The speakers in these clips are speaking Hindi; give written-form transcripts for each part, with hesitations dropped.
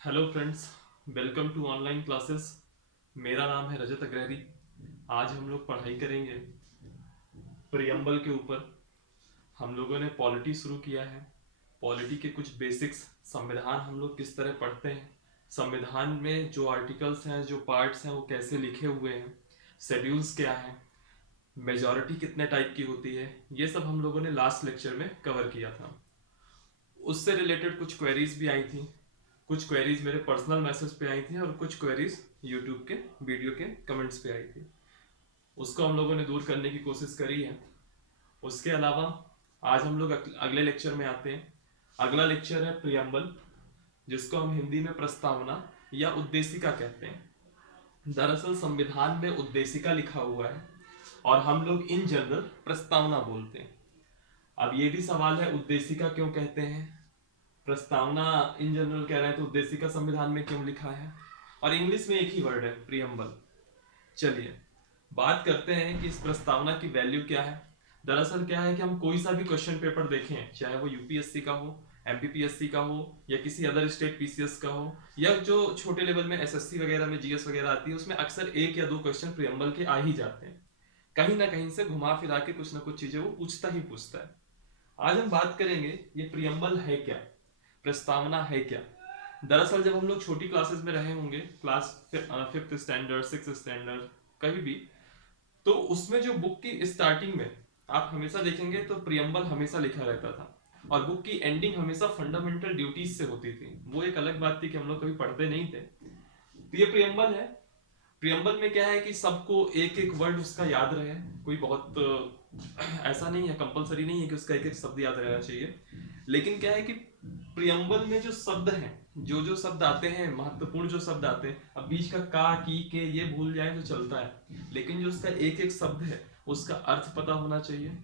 Hello friends, welcome to online classes. मेरा नाम है रजत अग्रहरी। आज हम लोग पढ़ाई करेंगे प्रियम्बल के ऊपर। हम लोगों ने पॉलिटी शुरू किया है। पॉलिटी के कुछ बेसिक्स, संविधान हम लोग किस तरह पढ़ते हैं, संविधान में जो आर्टिकल्स हैं, जो पार्ट्स हैं, वो कैसे लिखे हुए हैं, शेड्यूल्स क्या हैं, मेजॉरिटी कितने टाइप की होती है, ये सब हम लोगों ने लास्ट लेक्चर में कवर किया था। उससे रिलेटेड कुछ क्वेरीज भी आई थी। कुछ क्वेरीज मेरे पर्सनल मैसेज पे आई थी और कुछ क्वेरीज यूट्यूब के वीडियो के कमेंट्स पे आई थी। उसको हम लोगों ने दूर करने की कोशिश करी है। उसके अलावा आज हम लोग अगले लेक्चर में आते हैं। अगला लेक्चर है प्रियम्बल, जिसको हम हिंदी में प्रस्तावना या उद्देशिका कहते हैं। दरअसल संविधान में उद्देशिका लिखा हुआ है और हम लोग इन जनरल प्रस्तावना बोलते हैं। अब ये भी सवाल है, उद्देशिका क्यों कहते हैं, प्रस्तावना इन जनरल कह रहे हैं तो उद्देशिका संविधान में क्यों लिखा है, और इंग्लिश में एक ही वर्ड है, प्रियम्बल। चलिए बात करते हैं कि इस प्रस्तावना की वैल्यू क्या है। दरअसल क्या है कि हम कोई सा भी क्वेश्चन पेपर देखें, चाहे वो यूपीएससी का हो, एमपीपीएससी का हो, या किसी अदर स्टेट पीसीएस का हो, या जो छोटे लेवल में एसएससी वगैरह में जीएस वगैरह आती है, उसमें अक्सर एक या दो क्वेश्चन प्रियम्बल के आ ही जाते हैं। कहीं ना कहीं से घुमा फिरा के कुछ ना कुछ चीजें वो पूछता ही पूछता है। आज हम बात करेंगे ये प्रियम्बल है क्या, प्रस्तावना है क्या। दरअसल जब हम लोग छोटी क्लासेस में रहे होंगे, class fifth standard, six standard, कभी भी, तो उसमें जो बुक की स्टार्टिंग में आप हमेशा देखेंगे तो प्रियम्बल हमेशा लिखा रहता था, और बुक की एंडिंग हमेशा फंडामेंटल ड्यूटीज से होती थी। वो एक अलग बात थी कि हम लोग कभी पढ़ते नहीं थे। तो ये प्रियम्बल है। प्रियम्बल में क्या है कि सबको एक एक वर्ड उसका याद रहे। कोई बहुत ऐसा नहीं है, कंपलसरी नहीं है कि उसका एक एक शब्द याद रहना चाहिए। लेकिन क्या है कि प्रियम्बल में जो शब्द हैं, जो जो शब्द आते हैं, महत्वपूर्ण जो शब्द आते हैं, अब बीच का की के ये भूल जाए तो चलता है, लेकिन जो उसका एक एक शब्द है उसका अर्थ पता होना चाहिए,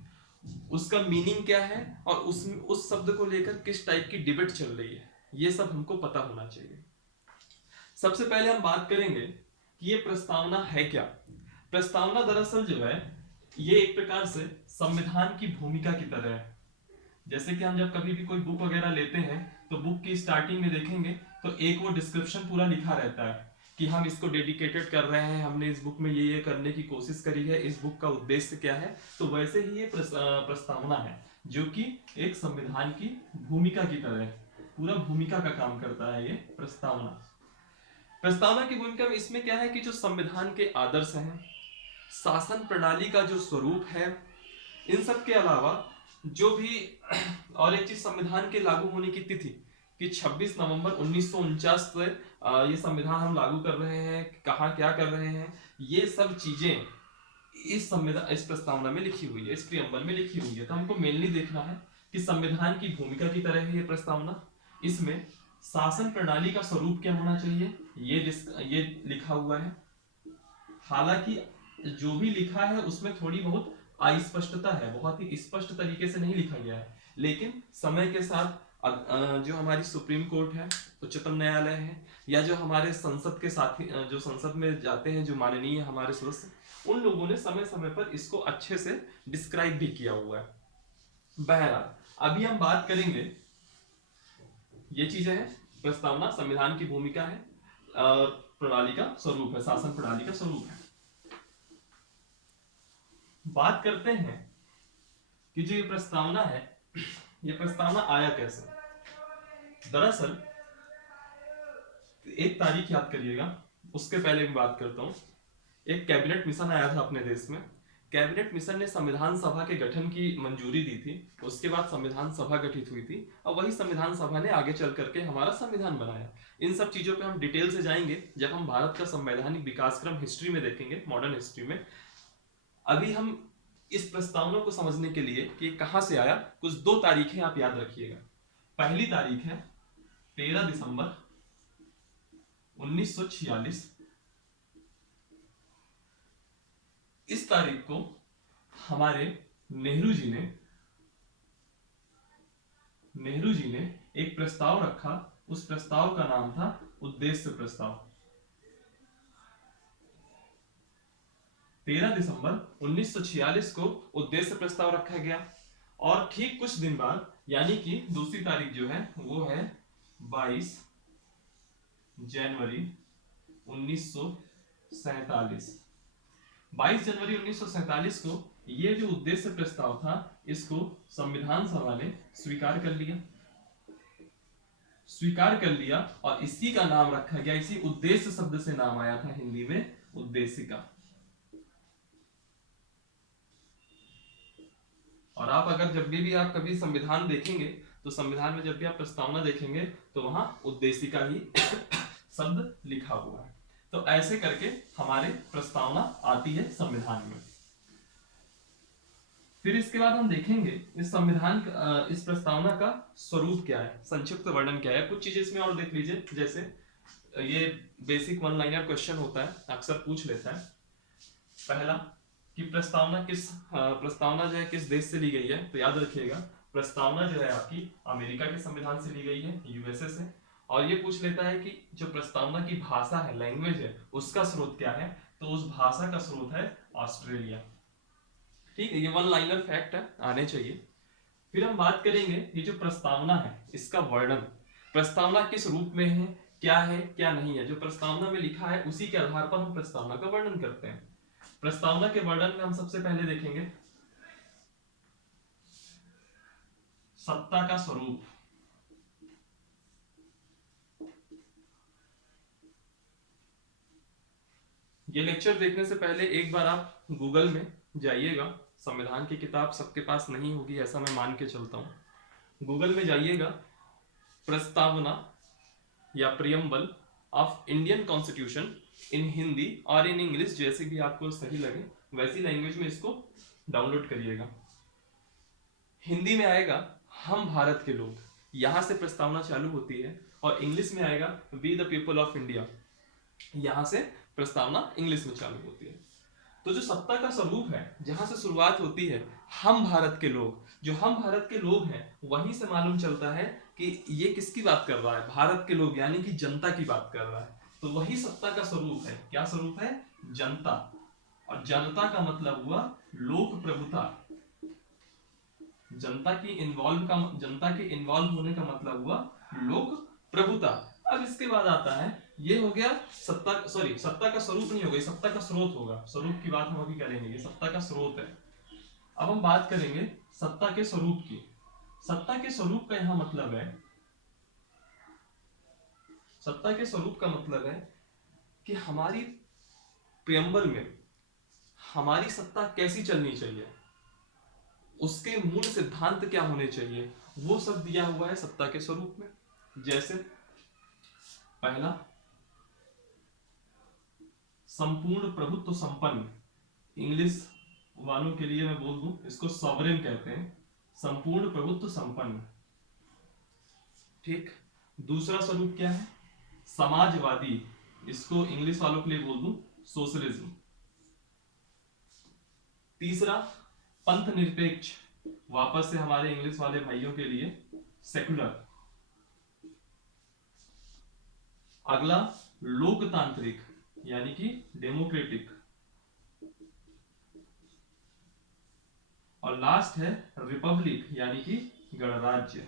उसका मीनिंग क्या है, और उस शब्द को लेकर किस टाइप की डिबेट चल रही है, ये सब हमको पता होना चाहिए। सबसे पहले हम बात करेंगे कि ये प्रस्तावना है क्या। प्रस्तावना दरअसल जो है, ये एक प्रकार से संविधान की भूमिका की तरह है। जैसे कि हम जब कभी भी कोई बुक वगैरह लेते हैं तो बुक की स्टार्टिंग में देखेंगे तो एक वो डिस्क्रिप्शन पूरा लिखा रहता है कि हम इसको डेडिकेटेड कर रहे हैं, हमने इस बुक में ये करने की कोशिश करी है, इस बुक का उद्देश्य क्या है। तो वैसे ही ये प्रस्तावना है, जो कि एक संविधान की भूमिका की तरह है, पूरा भूमिका का काम करता है ये प्रस्तावना। प्रस्तावना की भूमिका में इसमें क्या है कि जो संविधान के आदर्श हैं, शासन प्रणाली का जो स्वरूप है, इन सब के अलावा जो भी और एक चीज, संविधान के लागू होने की तिथि कि 26 नवंबर 1949 से ये संविधान हम लागू कर रहे हैं, कहाँ क्या कर रहे हैं, ये सब चीजें इस संविधान, इस प्रस्तावना में लिखी हुई है, इस प्रियम्बल में लिखी हुई है। तो हमको मेनली देखना है कि संविधान की भूमिका की तरह है ये प्रस्तावना। इसमें शासन प्रणाली का स्वरूप क्या होना चाहिए, ये लिखा हुआ है। हालांकि जो भी लिखा है उसमें थोड़ी बहुत अस्पष्टता है, बहुत ही स्पष्ट तरीके से नहीं लिखा गया है, लेकिन समय के साथ जो हमारी सुप्रीम कोर्ट है, उच्चतम न्यायालय है, या जो हमारे संसद के साथी, जो संसद में जाते हैं, जो माननीय हमारे सदस्य, उन लोगों ने समय समय पर इसको अच्छे से डिस्क्राइब भी किया हुआ है। बहरहाल अभी हम बात करेंगे, ये चीजें हैं, प्रस्तावना संविधान की भूमिका है, प्रणाली का स्वरूप है, शासन प्रणाली का स्वरूप है। बात करते हैं कि जो ये प्रस्तावना है, ये प्रस्तावना आया कैसे। दरअसल एक तारीख याद करिएगा, उसके पहले मैं बात करता हूं। एक कैबिनेट मिशन आया था अपने देश में। कैबिनेट मिशन ने संविधान सभा के गठन की मंजूरी दी थी। उसके बाद संविधान सभा गठित हुई थी और वही संविधान सभा ने आगे चल करके हमारा संविधान बनाया। इन सब चीजों पे हम डिटेल से जाएंगे जब हम भारत का संवैधानिक विकास क्रम हिस्ट्री में देखेंगे, मॉडर्न हिस्ट्री में। अभी हम इस प्रस्तावना को समझने के लिए कि कहां से आया, कुछ दो तारीखें आप याद रखिएगा। पहली तारीख है 13 दिसंबर 1946। इस तारीख को हमारे नेहरू जी ने एक प्रस्ताव रखा। उस प्रस्ताव का नाम था उद्देश्य प्रस्ताव। 13 दिसंबर 1946 को उद्देश्य प्रस्ताव रखा गया, और ठीक कुछ दिन बाद, यानी कि दूसरी तारीख जो है वो है 22 जनवरी 1947। 22 जनवरी 1947 को ये जो उद्देश्य प्रस्ताव था, इसको संविधान सभा ने स्वीकार कर लिया। और इसी का नाम रखा गया, इसी उद्देश्य शब्द से नाम आया था हिंदी में उद्देशिका। और आप अगर जब भी आप कभी संविधान देखेंगे, तो संविधान में जब भी आप प्रस्तावना देखेंगे तो वहां उद्देशिका ही शब्द लिखा हुआ है। तो ऐसे करके हमारे प्रस्तावना आती है संविधान में। फिर इसके बाद हम देखेंगे इस संविधान इस प्रस्तावना का स्वरूप क्या है, संक्षिप्त वर्णन क्या है। कुछ चीजें इसमें और देख लीजिए, जैसे ये बेसिक वन लाइनर क्वेश्चन होता है, अक्सर पूछ लेता है। पहला कि प्रस्तावना जो है किस देश से ली गई है, तो याद रखिएगा प्रस्तावना जो है आपकी अमेरिका के संविधान से ली गई है, यूएसए से। और ये पूछ लेता है कि जो प्रस्तावना की भाषा है, लैंग्वेज है, उसका स्रोत क्या है, तो उस भाषा का स्रोत है ऑस्ट्रेलिया। ठीक है, ये वन लाइनर फैक्ट है, आने चाहिए। फिर हम बात करेंगे ये जो प्रस्तावना है इसका वर्णन, प्रस्तावना किस रूप में है, क्या है क्या नहीं है। जो प्रस्तावना में लिखा है उसी के आधार पर हम प्रस्तावना का वर्णन करते हैं। प्रस्तावना के वर्णन में हम सबसे पहले देखेंगे सत्ता का स्वरूप। ये लेक्चर देखने से पहले एक बार आप गूगल में जाइएगा, संविधान की किताब सबके पास नहीं होगी ऐसा मैं मान के चलता हूं। गूगल में जाइएगा, प्रस्तावना या preamble of Indian constitution in Hindi और इन इंग्लिश, जैसे भी आपको सही लगे वैसी लैंग्वेज में इसको डाउनलोड करिएगा। हिंदी में आएगा हम भारत के लोग, यहां से प्रस्तावना चालू होती है। और इंग्लिश में आएगा we the people of India, यहां से प्रस्तावना इंग्लिश में चालू होती है। तो जो सत्ता का स्वरूप है, जहां से शुरुआत होती है हम भारत के लोग, जो हम भारत के लोग हैं, वहीं से मालूम चलता है कि ये किसकी बात कर रहा है, भारत के लोग यानी कि जनता की बात कर रहा है। तो वही सत्ता का स्वरूप है। क्या स्वरूप है? जनता। और जनता का मतलब हुआ लोक प्रभुता। जनता के इन्वॉल्व होने का मतलब हुआ लोक प्रभुता। अब इसके बाद आता है, ये हो गया सत्ता का स्वरूप नहीं होगा, सत्ता का स्रोत होगा। स्वरूप की बात हम अभी करेंगे, ये सत्ता का स्रोत है। अब हम बात करेंगे सत्ता के स्वरूप की। सत्ता के स्वरूप का यहां मतलब है, सत्ता के स्वरूप का मतलब है कि हमारी प्रियम्बल में हमारी सत्ता कैसी चलनी चाहिए, उसके मूल सिद्धांत क्या होने चाहिए, वो सब दिया हुआ है सत्ता के स्वरूप में। जैसे पहला, संपूर्ण प्रभुत्व संपन्न, इंग्लिश वालों के लिए मैं बोल दूं इसको सॉवरेन कहते हैं, संपूर्ण प्रभुत्व संपन्न। ठीक। दूसरा स्वरूप क्या है? समाजवादी, इसको इंग्लिश वालों के लिए बोल दूं सोशलिज्म। तीसरा, पंथ निरपेक्ष, वापस से हमारे इंग्लिश वाले भाइयों के लिए सेकुलर। अगला, लोकतांत्रिक यानी कि डेमोक्रेटिक। और लास्ट है रिपब्लिक यानी कि गणराज्य।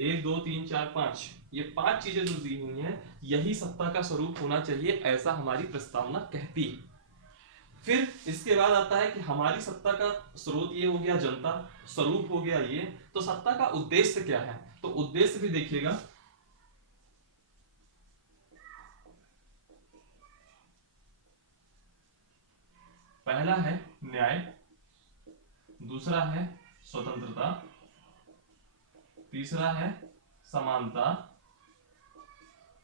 1 2 3 4 5, ये 5 चीजें जो दी हुई हैं, यही सत्ता का स्वरूप होना चाहिए, ऐसा हमारी प्रस्तावना कहती है। फिर इसके बाद आता है कि हमारी सत्ता का स्रोत ये हो गया जनता, स्वरूप हो गया ये, तो सत्ता का उद्देश्य क्या है, तो उद्देश्य भी देखिएगा। पहला है न्याय, दूसरा है स्वतंत्रता, तीसरा है समानता,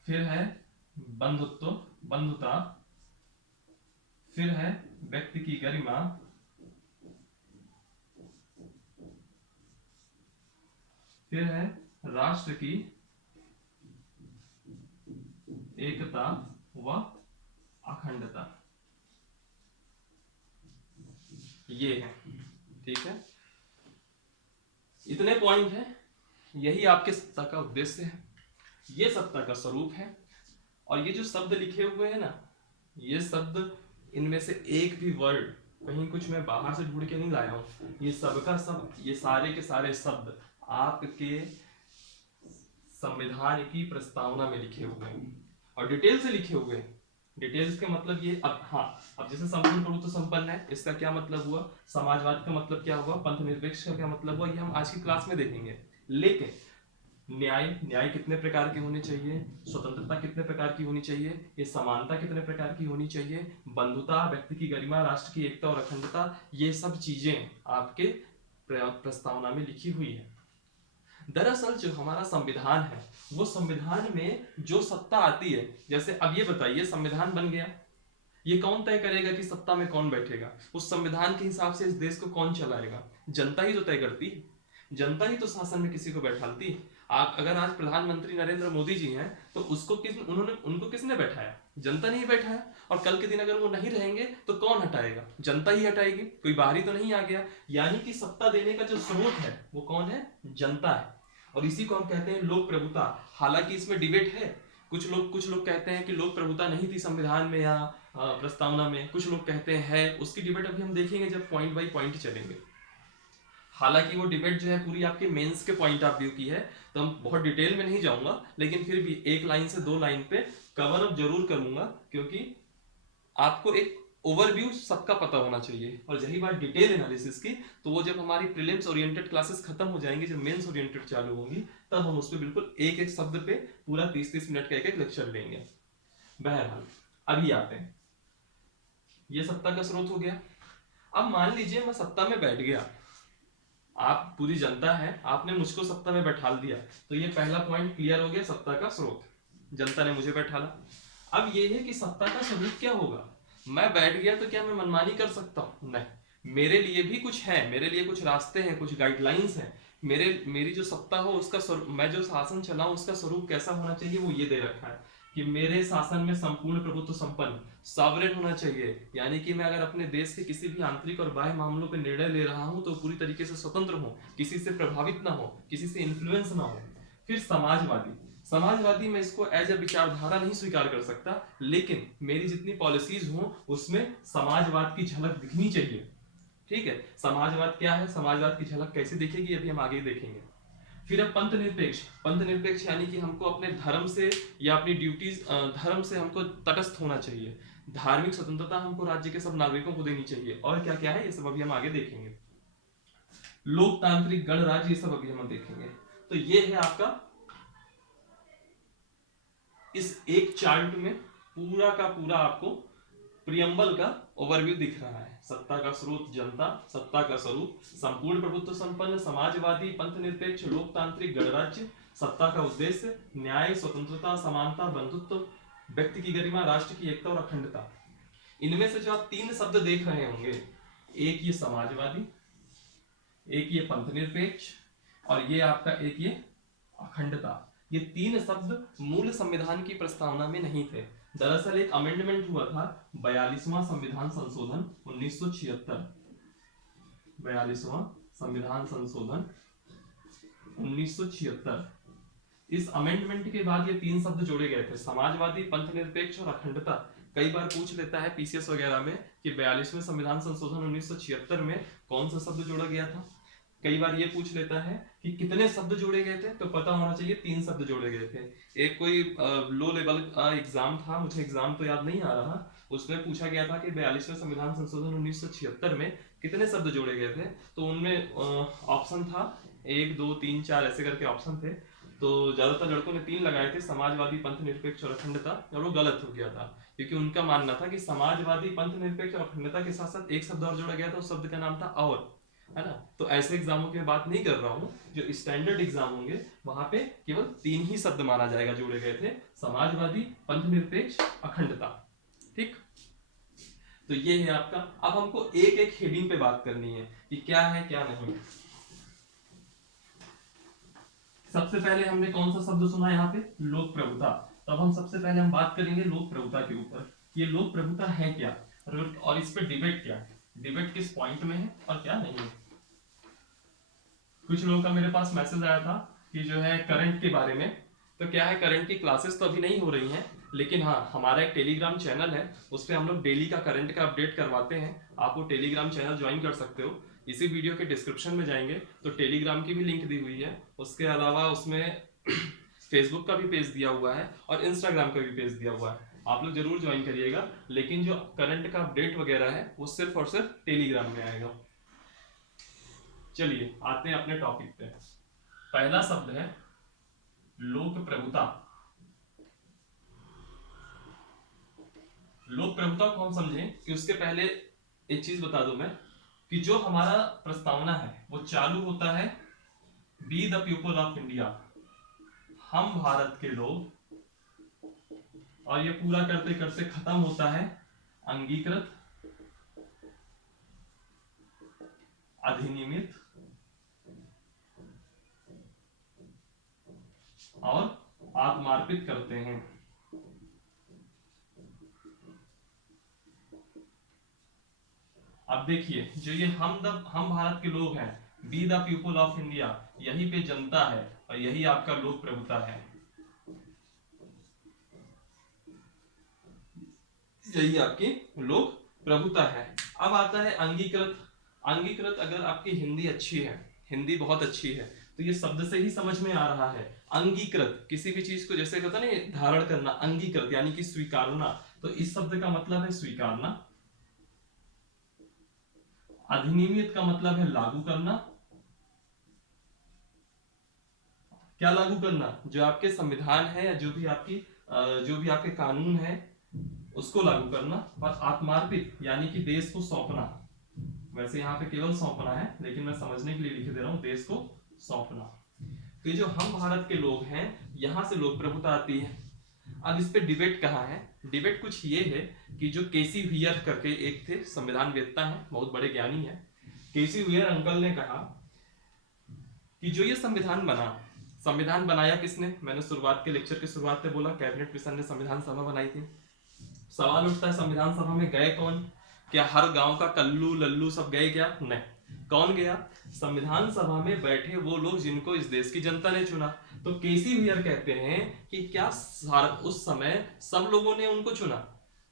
फिर है बंधुता, फिर है व्यक्ति की गरिमा, फिर है राष्ट्र की एकता व अखंडता। ये है, ठीक है, इतने पॉइंट है, यही आपके सत्ता का उद्देश्य है, ये सत्ता का स्वरूप है। और ये जो शब्द लिखे हुए हैं ना, ये शब्द, इनमें से एक भी वर्ड कहीं कुछ मैं बाहर से ढूंढ के नहीं लाया हूं, ये सबका सब, ये सारे के सारे शब्द आपके संविधान की प्रस्तावना में लिखे हुए हैं और डिटेल से लिखे हुए हैं। डिटेल्स का मतलब ये, अब हाँ, अब जैसे संपूर्ण प्रभुत्व संपन्न है, इसका क्या मतलब हुआ, समाजवाद का मतलब क्या हुआ, पंथ निरपेक्ष का क्या मतलब हुआ, ये हम आज की क्लास में देखेंगे। लेकिन न्याय कितने प्रकार के होने चाहिए, स्वतंत्रता कितने प्रकार की होनी चाहिए, ये समानता कितने प्रकार की होनी चाहिए, बंधुता, व्यक्ति की गरिमा, राष्ट्र की एकता और अखंडता, ये सब चीजें आपके प्रस्तावना में लिखी हुई है। दरअसल जो हमारा संविधान है, वो संविधान में जो सत्ता आती है, जैसे अब ये बताइए संविधान बन गया, ये कौन तय करेगा कि सत्ता में कौन बैठेगा, उस संविधान के हिसाब से इस देश को कौन चलाएगा, जनता ही तो तय करती है, जनता ही तो शासन में किसी को बैठाती है। आप अगर आज प्रधानमंत्री नरेंद्र मोदी जी हैं तो उनको किसने बैठाया, जनता ने ही बैठाया। और कल के दिन अगर वो नहीं रहेंगे तो कौन हटाएगा, जनता ही हटाएगी, कोई बाहरी तो नहीं आ गया। यानी कि सत्ता देने का जो स्रोत है वो कौन है, जनता है। और इसी को हम कहते हैं लोक प्रभुता। हालांकि इसमें डिबेट है, कुछ लोग कहते हैं कि लोक प्रभुता नहीं थी संविधान में या प्रस्तावना में, कुछ लोग कहते हैं, उसकी डिबेट अभी हम देखेंगे जब पॉइंट बाय पॉइंट चलेंगे। हालांकि वो डिबेट जो है पूरी आपके मेंस के पॉइंट ऑफ व्यू की है, तो हम बहुत डिटेल में नहीं जाऊंगा, लेकिन फिर भी एक लाइन से दो लाइन पे कवर अप जरूर करूंगा, क्योंकि आपको एक ओवरव्यू सबका पता होना चाहिए। और यही बात डिटेल एनालिसिस की, तो वो जब हमारी प्रीलिम्स ओरिएंटेड क्लासेस खत्म हो जाएंगी, जब मेंस ओरिएंटेड चालू होंगी, तब हम उस पर बिल्कुल एक एक शब्द पे पूरा 30-30 मिनट का एक एक लेक्चर लेंगे। बहरहाल अभी आते हैं, ये सत्ता का स्रोत हो गया। अब मान लीजिए मैं सत्ता में बैठ गया, आप पूरी जनता है, आपने मुझको सत्ता में बैठा दिया, तो ये पहला पॉइंट क्लियर हो गया, सत्ता का स्रोत, जनता ने मुझे बैठाला। अब ये है कि सत्ता का स्वरूप क्या होगा, मैं बैठ गया तो क्या मैं मनमानी कर सकता हूं, नहीं, मेरे लिए भी कुछ है, मेरे लिए कुछ रास्ते हैं, कुछ गाइडलाइंस हैं। मेरी जो सत्ता हो उसका मैं जो शासन चलाऊं उसका स्वरूप कैसा होना चाहिए, वो ये दे रखा है कि मेरे शासन में संपूर्ण प्रभुत्व संपन्न, सॉवरेन होना चाहिए। यानी कि मैं अगर अपने देश के किसी भी आंतरिक और बाह्य मामलों पर निर्णय ले रहा हूं तो पूरी तरीके से स्वतंत्र हो, किसी से प्रभावित ना हो, किसी से इन्फ्लुएंस ना हो। फिर समाजवादी मैं इसको एज अ विचारधारा नहीं स्वीकार कर सकता, लेकिन मेरी जितनी पॉलिसीज हो उसमें समाजवाद की झलक दिखनी चाहिए। ठीक है, समाजवाद क्या है, समाजवाद की झलक कैसे दिखेगी, अभी हम आगे देखेंगे। फिर अब पंथ निरपेक्ष यानी कि हमको अपने धर्म से या अपनी ड्यूटीज, धर्म से हमको तटस्थ होना चाहिए। धार्मिक स्वतंत्रता हमको राज्य के सब नागरिकों को देनी चाहिए। और क्या क्या है ये सब अभी हम आगे देखेंगे। लोकतांत्रिक गणराज्य, ये सब अभी हम देखेंगे। तो ये है आपका इस एक चार्ट में पूरा का पूरा आपको प्रियम्बल का ओवरव्यू दिख रहा है। सत्ता का स्रोत जनता, सत्ता का स्वरूप संपूर्ण प्रभुत्व संपन्न, समाजवादी, पंथ निरपेक्ष, लोकतांत्रिक, गणराज्य, सत्ता का उद्देश्य न्याय, स्वतंत्रता, समानता, बंधुत्व, व्यक्ति की गरिमा, राष्ट्र की एकता और अखंडता। इनमें से जो आप तीन शब्द देख रहे होंगे, एक ये समाजवादी, एक ये पंथ निरपेक्ष, और ये आपका एक ये अखंडता, ये तीन शब्द मूल संविधान की प्रस्तावना में नहीं थे। दरअसल एक अमेंडमेंट हुआ था, 42वां संविधान संशोधन 1976, 42वां संविधान संशोधन 1976। इस अमेंडमेंट के बाद ये तीन शब्द जोड़े गए थे, समाजवादी, पंथ निरपेक्ष और अखंडता। कई बार पूछ लेता है पीसीएस वगैरह में कि 42वें संविधान संशोधन 1976 में कौन सा शब्द जोड़ा गया था। कई बार ये पूछ लेता है कि कितने शब्द जोड़े गए थे, तो पता होना चाहिए 3 शब्द जोड़े गए थे। एक कोई लो लेवल का एग्जाम था, मुझे एग्जाम तो याद नहीं आ रहा, उसमें पूछा गया था कि 42वें संविधान संशोधन 1976 में कितने शब्द जोड़े गए थे, तो उनमें ऑप्शन था 1 2 3 4 ऐसे करके ऑप्शन थे। तो ज्यादातर लड़कों ने 3 लगाए थे, समाजवादी, पंथ निरपेक्ष और अखंडता, और वो गलत हो गया था, क्योंकि उनका मानना था कि समाजवादी, पंथ निरपेक्ष और अखंडता के साथ साथ एक शब्द और जोड़ा गया था, उस शब्द का नाम था और, है ना। तो ऐसे एग्जामों की बात नहीं कर रहा हूँ, जो स्टैंडर्ड एग्जाम होंगे वहां पे केवल 3 ही शब्द माना जाएगा जोड़े गए थे, समाजवादी, पंथ निरपेक्ष, अखंडता। ठीक, तो ये है आपका। अब हमको एक एक हेडिंग पे बात करनी है कि क्या है क्या नहीं। सबसे पहले हमने कौन सा शब्द सुना यहाँ पे, लोक प्रभुता। तो अब हम सबसे पहले हम बात करेंगे लोक प्रभुता के ऊपर, ये लोक प्रभुता है क्या, और इस पे डिबेट क्या है, डिबेट किस पॉइंट में है और क्या नहीं है। कुछ लोगों का मेरे पास मैसेज आया था कि जो है करंट के बारे में, तो क्या है, करंट की क्लासेस तो अभी नहीं हो रही हैं, लेकिन हाँ हमारा एक टेलीग्राम चैनल है, उस पर हम लोग डेली का करंट का अपडेट करवाते हैं। आप वो टेलीग्राम चैनल ज्वाइन कर सकते हो, इसी वीडियो के डिस्क्रिप्शन में जाएंगे तो टेलीग्राम की भी लिंक दी हुई है। उसके अलावा उसमें फेसबुक का भी पेज दिया हुआ है और इंस्टाग्राम का भी पेज दिया हुआ है, आप लोग जरूर ज्वाइन करिएगा। लेकिन जो करंट का अपडेट वगैरह है वो सिर्फ और सिर्फ टेलीग्राम में आएगा। चलिए आते हैं अपने टॉपिक पे। पहला शब्द है लोक प्रभुता। लोक प्रभुता को हम समझें कि उसके पहले एक चीज बता दूं मैं कि जो हमारा प्रस्तावना है वो चालू होता है be the people of India, हम भारत के लोग, और ये पूरा करते करते खत्म होता है अंगीकृत, अधिनियमित और आत्मार्पित करते हैं। अब देखिए जो ये हम भारत के लोग हैं, be the people of India, यही पे जनता है और यही आपका लोक प्रभुता है, यही आपकी लोक प्रभुता है। अब आता है अंगीकृत। अंगीकृत, अगर आपकी हिंदी अच्छी है, हिंदी बहुत अच्छी है, तो ये शब्द से ही समझ में आ रहा है। अंगीकृत, किसी भी चीज को जैसे कहता है ना धारण करना, अंगीकृत यानी कि स्वीकारना, तो इस शब्द का मतलब है स्वीकारना। अधिनियमित का मतलब है लागू करना। क्या लागू करना? जो आपके संविधान है या जो भी आपके कानून है उसको लागू करना। और आत्मार्पित यानी कि देश को सौंपना। वैसे यहाँ पे केवल सौंपना है, लेकिन मैं समझने के लिए लिख दे रहा हूं, देश को सौंपना। तो ये जो हम भारत के लोग हैं, यहां से लोक प्रभुता आती है। अब इस पे डिबेट कहाँ है? डिबेट कुछ ये है कि जो केसी व्हीयर करके एक थे संविधान वेत्ता है, बहुत बड़े ज्ञानी है, केसी व्हीयर अंकल ने कहा कि जो ये संविधान बनाया किसने? मैंने शुरुआत के लेक्चर की शुरुआत में बोला कैबिनेट मिशन ने संविधान सभा बनाई थी। सवाल उठता है संविधान सभा में गए कौन? क्या हर गांव का कल्लू लल्लू सब गए क्या? नहीं। कौन गया? संविधान सभा में बैठे वो लोग जिनको इस देश की जनता ने चुना। तो केसी व्हीयर कहते हैं कि क्या उस समय सब लोगों ने उनको चुना?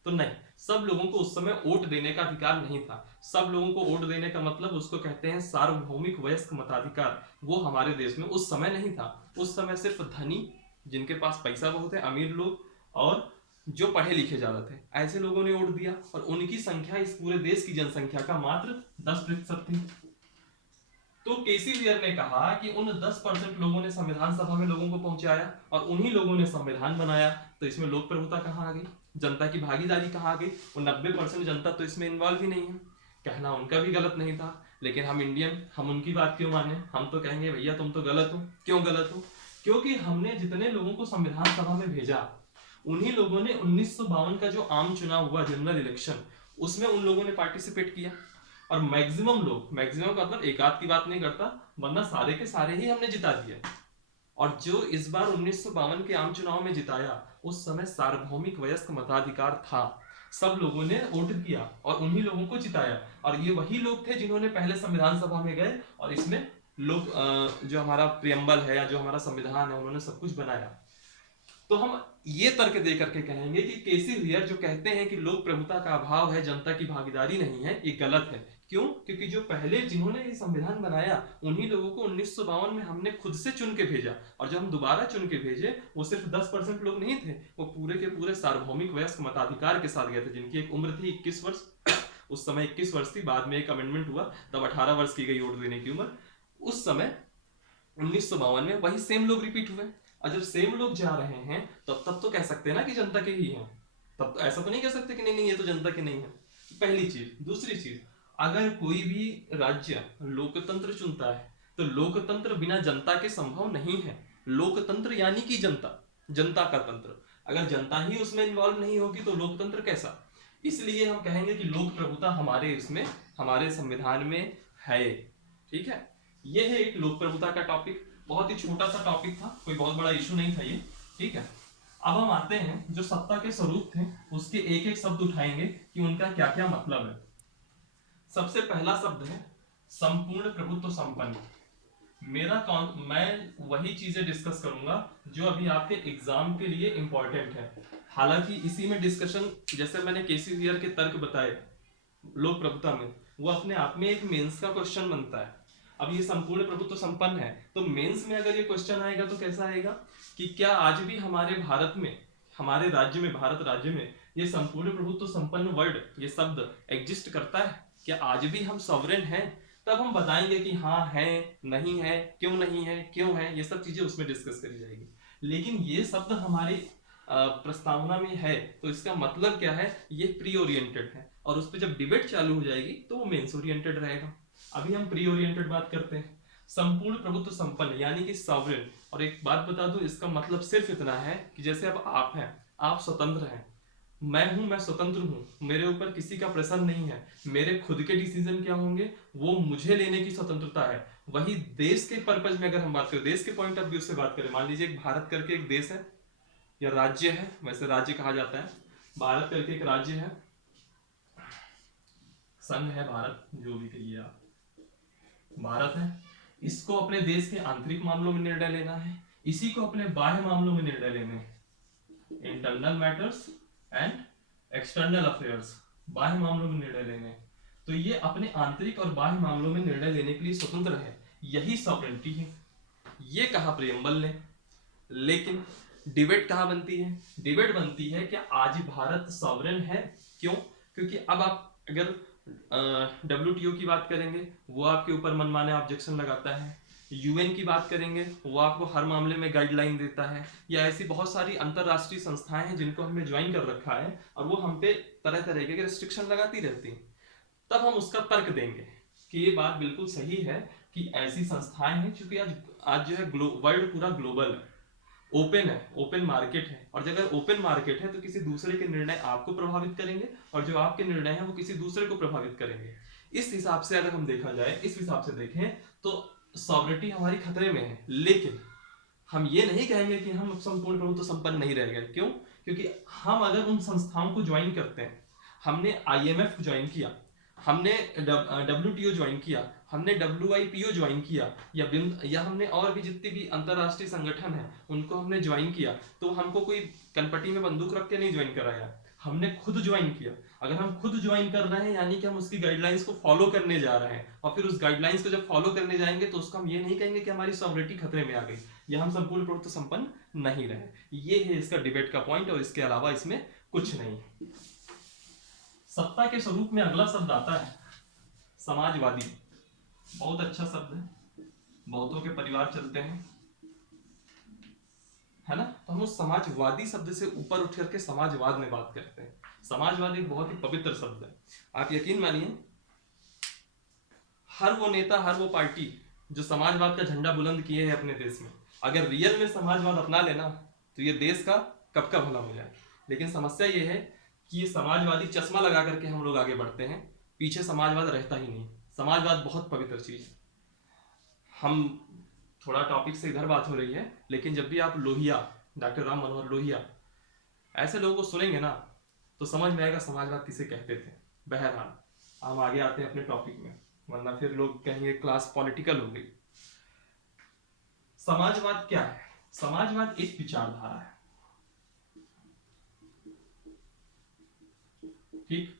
तो नहीं, सब लोगों को उस समय वोट देने का अधिकार नहीं था। सब लोगों को वोट देने का मतलब उसको कहते हैं सार्वभौमिक वयस्क मताधिकार, वो हमारे देश में उस समय नहीं था। उस समय सिर्फ धनी, जिनके पास पैसा बहुत है, अमीर लोग और जो पढ़े लिखे ज्यादा थे, ऐसे लोगों ने वोट दिया, और उनकी संख्या इस पूरे देश की जनसंख्या का मात्र 10% थी। तो केसी व्हीयर ने कहा कि उन 10% लोगों ने संविधान सभा में लोगों को पहुंचाया और उन्हीं लोगों ने संविधान बनाया। तो इसमें लोक प्रभुता कहाँ आ गई? जनता की भागीदारी कहाँ आ गई? वो 90% जनता तो इसमें इन्वॉल्व ही नहीं है। कहना उनका भी गलत नहीं था, लेकिन हम इंडियन, हम उनकी बात क्यों माने? हम तो कहेंगे भैया तुम तो गलत हो। क्यों गलत हो? क्योंकि हमने जितने लोगों को संविधान सभा में भेजा, उन्हीं लोगों ने 1952 का जो आम चुनाव हुआ, जनरल इलेक्शन, उसमें उन लोगों ने पार्टिसिपेट किया। और मैक्सिमम लोग, मैक्सिमम का मतलब एक आध की बात नहीं करता, वरना सारे के सारे ही हमने जिता दिए। और जो इस बार 1952 के आम चुनाव में जिताया, उस समय सार्वभौमिक वयस्क मताधिकार था, सब लोगों ने वोट किया और उन्हीं लोगों को जिताया। और ये वही लोग थे जिन्होंने पहले संविधान सभा में गए और इसमें लोग जो हमारा प्रियम्बल है या जो हमारा संविधान है, उन्होंने सब कुछ बनाया। तो हम ये तर्क दे करके कहेंगे कि केसी व्हीयर जो कहते हैं कि लोक प्रभुता का अभाव है, जनता की भागीदारी नहीं है, ये गलत है। क्यों? क्योंकि जो पहले जिन्होंने ये संविधान बनाया, उन्हीं लोगों को 1952 में हमने खुद से चुन के भेजा। और जब हम दोबारा चुन के भेजे, वो सिर्फ 10% लोग नहीं थे, वो पूरे के पूरे सार्वभौमिक वयस्क मताधिकार के साथ गए थे, जिनकी एक उम्र थी 21 वर्ष। उस समय 21 वर्ष थी, बाद में एक अमेंडमेंट हुआ, तब 18 वर्ष की गई वोट देने की उम्र। उस समय 1952 में वही सेम लोग रिपीट हुए। और जब सेम लोग जा रहे हैं, तब तो कह सकते हैं ना कि जनता के ही हैं। तब तो ऐसा तो नहीं कह सकते कि नहीं ये तो जनता के नहीं है। पहली चीज। दूसरी चीज, अगर कोई भी राज्य लोकतंत्र चुनता है, तो लोकतंत्र बिना जनता के संभव नहीं है। लोकतंत्र यानी कि जनता, जनता का तंत्र। अगर जनता ही उसमें इन्वॉल्व नहीं होगी तो लोकतंत्र कैसा? इसलिए हम कहेंगे कि लोक प्रभुता हमारे इसमें, हमारे संविधान में है। ठीक है, ये है एक लोक प्रभुता का टॉपिक। बहुत ही छोटा सा टॉपिक था, कोई बहुत बड़ा इशू नहीं था ये। ठीक है, अब हम आते हैं जो सत्ता के स्वरूप थे, उसके एक एक शब्द उठाएंगे कि उनका क्या क्या मतलब है। सबसे पहला शब्द है संपूर्ण प्रभुत्व संपन्न। मैं वही चीजें डिस्कस करूंगा जो अभी आपके एग्जाम के लिए इंपॉर्टेंट है। हालांकि इसी में डिस्कशन, जैसे मैंने केसी व्हीयर के तर्क बताए लोक प्रभुता में, वो अपने आप में एक मेंस का क्वेश्चन बनता है। अब ये संपूर्ण प्रभुत्व संपन्न है, तो मेंस में अगर ये क्वेश्चन आएगा तो कैसा आएगा कि क्या आज भी हमारे भारत में, हमारे राज्य में, भारत राज्य में ये संपूर्ण प्रभुत्व संपन्न वर्ड, ये शब्द एग्जिस्ट करता है? क्या आज भी हम सॉवरेन हैं? तब हम बताएंगे कि हाँ है, नहीं है, क्यों नहीं है, क्यों है, ये सब चीजें उसमें डिस्कस करी जाएगी। लेकिन ये शब्द हमारे प्रस्तावना में है, तो इसका मतलब क्या है, ये प्री ओरिएंटेड है, और उस पर जब डिबेट चालू हो जाएगी तो वो मेंस ओरिएंटेड रहेगा। अभी हम प्री ओरिएंटेड बात करते हैं। संपूर्ण प्रभुत्व संपन्न यानी कि सॉवरेन, और एक बात बता दूं, इसका मतलब सिर्फ इतना है कि जैसे अब आप हैं, आप स्वतंत्र हैं, मैं हूं, मैं स्वतंत्र हूं, मेरे ऊपर किसी का प्रेशर नहीं है, मेरे खुद के डिसीजन क्या होंगे वो मुझे लेने की स्वतंत्रता है। वही देश के पर्पज में अगर हम बात करें, देश के पॉइंट ऑफ व्यू से बात करें, मान लीजिए एक भारत करके एक देश है या राज्य है, वैसे राज्य कहा जाता है, भारत करके एक राज्य है, संघ है भारत, जो भी कहिए आप, भारत है, इसको अपने देश के आंतरिक मामलों में निर्णय लेना है, इसी को अपने बाह्य मामलों में निर्णय लेने हैं, internal matters and external affairs, बाह्य मामलों में निर्णय लेने हैं। तो ये अपने आंतरिक और बाह्य मामलों में निर्णय लेने के लिए स्वतंत्र है, यही सॉवरेंटी है। ये कहा प्रियम्बल ने। लेकिन डिबेट कहाँ बनती है? डिबेट बनती है कि आज भारत सॉवरेन है। क्यों? क्योंकि अब आप अगर WTO की बात करेंगे, वो आपके ऊपर मनमाने ऑब्जेक्शन लगाता है। UN की बात करेंगे, वो आपको हर मामले में गाइडलाइन देता है, या ऐसी बहुत सारी अंतरराष्ट्रीय संस्थाएं हैं जिनको हमने ज्वाइन कर रखा है और वो हम पे तरह तरह के रिस्ट्रिक्शन लगाती रहती हैं। तब हम उसका तर्क देंगे कि ये बात बिल्कुल सही है कि ऐसी संस्थाएं हैं, क्योंकि आज आज जो है वर्ल्ड पूरा ग्लोबल है, ओपन है, ओपन मार्केट है, और अगर ओपन मार्केट है तो किसी दूसरे के निर्णय आपको प्रभावित करेंगे और जो आपके निर्णय हैं वो किसी दूसरे को प्रभावित करेंगे। इस हिसाब से अगर हम देखा जाए, इस हिसाब से देखें तो सॉवरेनिटी हमारी खतरे में है। लेकिन हम ये नहीं कहेंगे कि हम संपूर्ण प्रभुत्व संपन्न नहीं रह गए। क्यों? क्योंकि हम अगर उन संस्थाओं को ज्वाइन करते हैं, हमने IMF ज्वाइन किया, हमने WTO ज्वाइन किया, हमने WIPO ज्वाइन किया, या हमने और भी जितने भी अंतरराष्ट्रीय संगठन है उनको हमने ज्वाइन किया, तो हमको कोई कनपटी में बंदूक रख के नहीं ज्वाइन कराया, हमने खुद ज्वाइन किया। अगर हम खुद ज्वाइन कर रहे हैं यानी कि हम उसकी गाइडलाइंस को फॉलो करने जा रहे हैं, और फिर उस गाइडलाइंस को जब फॉलो करने जाएंगे तो उसको हम ये नहीं कहेंगे कि हमारी सॉवरेनिटी खतरे में आ गई या हम संपूर्ण प्रभुत्व संपन्न नहीं रहे। ये है इसका डिबेट का पॉइंट, और इसके अलावा इसमें कुछ नहीं। सत्ता के स्वरूप में अगला शब्द आता है समाजवादी। बहुत अच्छा शब्द है, बहुतों के परिवार चलते हैं, है ना? तो हम उस समाजवादी शब्द से ऊपर उठ करके समाजवाद में बात करते हैं। समाजवाद एक बहुत ही पवित्र शब्द है। आप यकीन मानिए, हर वो नेता, हर वो पार्टी जो समाजवाद का झंडा बुलंद किए हैं अपने देश में, अगर रियल में समाजवाद अपना लेना तो ये देश का कब का भला हो जाए। लेकिन समस्या ये है कि ये समाजवादी चश्मा लगा करके हम लोग आगे बढ़ते हैं, पीछे समाजवाद रहता ही नहीं। समाजवाद बहुत पवित्र चीज है। हम थोड़ा टॉपिक से इधर बात हो रही है, लेकिन जब भी आप लोहिया, डॉक्टर राम मनोहर लोहिया, ऐसे लोगों को सुनेंगे ना तो समझ में आएगा समाजवाद किसे कहते थे। बहरहाल हम आगे आते हैं अपने टॉपिक में, वरना फिर लोग कहेंगे क्लास पॉलिटिकल हो गई। समाजवाद क्या है? समाजवाद एक विचारधारा है, ठीक?